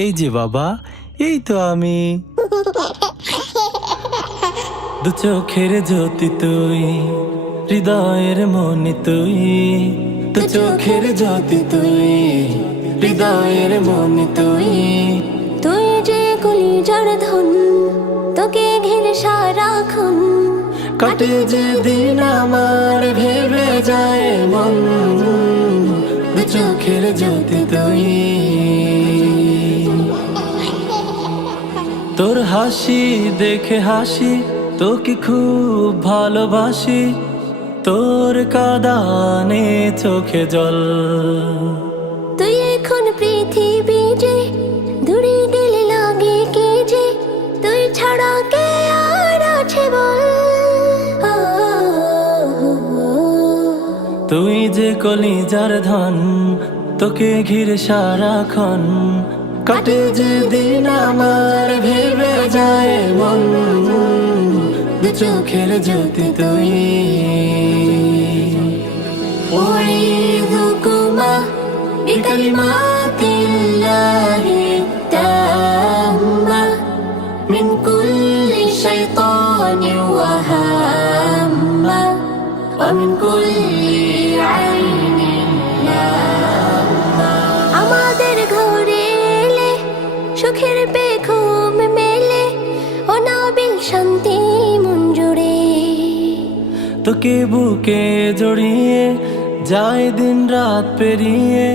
এই যে বাবা, এই তো আমি। দু চোখের জ্যোতি তুই, হৃদয়ের মনি তুই। দু চোখের জ্যোতি তুই, হৃদয়ের মনি তুই। তুই যে কলিজার ধন, তোকে ঘিরে সারাক্ষণ কাটে যে দিন আমার ভেবে যায় মন। দু চোখের জ্যোতি তুই। তোর হাসি দেখে হাসি, তোকে খুব ভালোবাসি। তোর কাঁদানে চোখে জল। তুই এখন পৃথিবী যে, দূরে গেলে লাগে কে যে, তুই ছাড়া কে আর আছে বল। তুই যে কলিজার ধন, তোকে ঘিরে সারাক্ষণ কাটে যে দিন আমার ভেবে যায় মন। দু চোখের জ্যোতি তুই। أعيذكما بكلمات الله التامة من كل شيطان وهامة ومن كل عين لامة। আমাদের ঘরে এলে সুখের বেঘুম মেলে, অনাবিল শান্তি মন জুড়ে। তোকে বুকে জড়িয়ে যায় দিন রাত পেরিয়ে,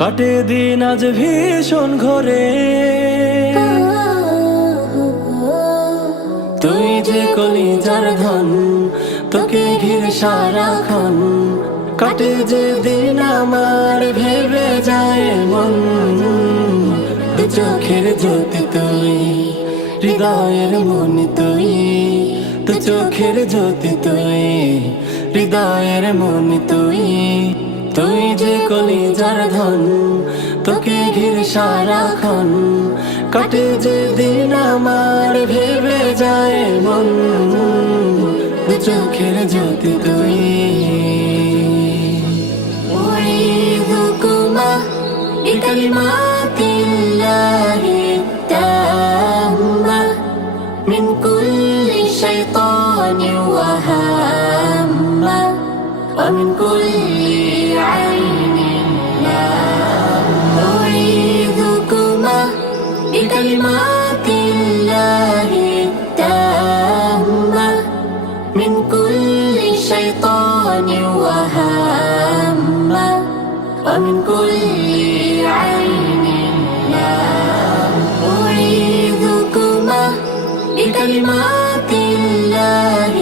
কাটে দিন আজ ভীষণ ঘরে। তুই যে কলিজার ধন, তোকে ঘিরে সারাক্ষণ কাটে যে দিন আমার ভেবে যায় মন। দু চোখের জ্যোতি তুই, হৃদয়ের মনি তুই। দু চোখের জ্যোতি তুই, হৃদয়ের মনি তুই। তুই যে কলিজার ধন, তোকে ঘিরে সারাক্ষণ কাটে যে দিন আমার ভেবে যায় মন। দু চোখের জ্যোতি তুই। أعيذكما بكلمات الله التامة من كل شيطان وهامة ومن كل عين لامة। أعيذكما بكلمات الله التامة من كل شيطان وهامة ومن كل عين لامة। أعيذكما بكلمات الله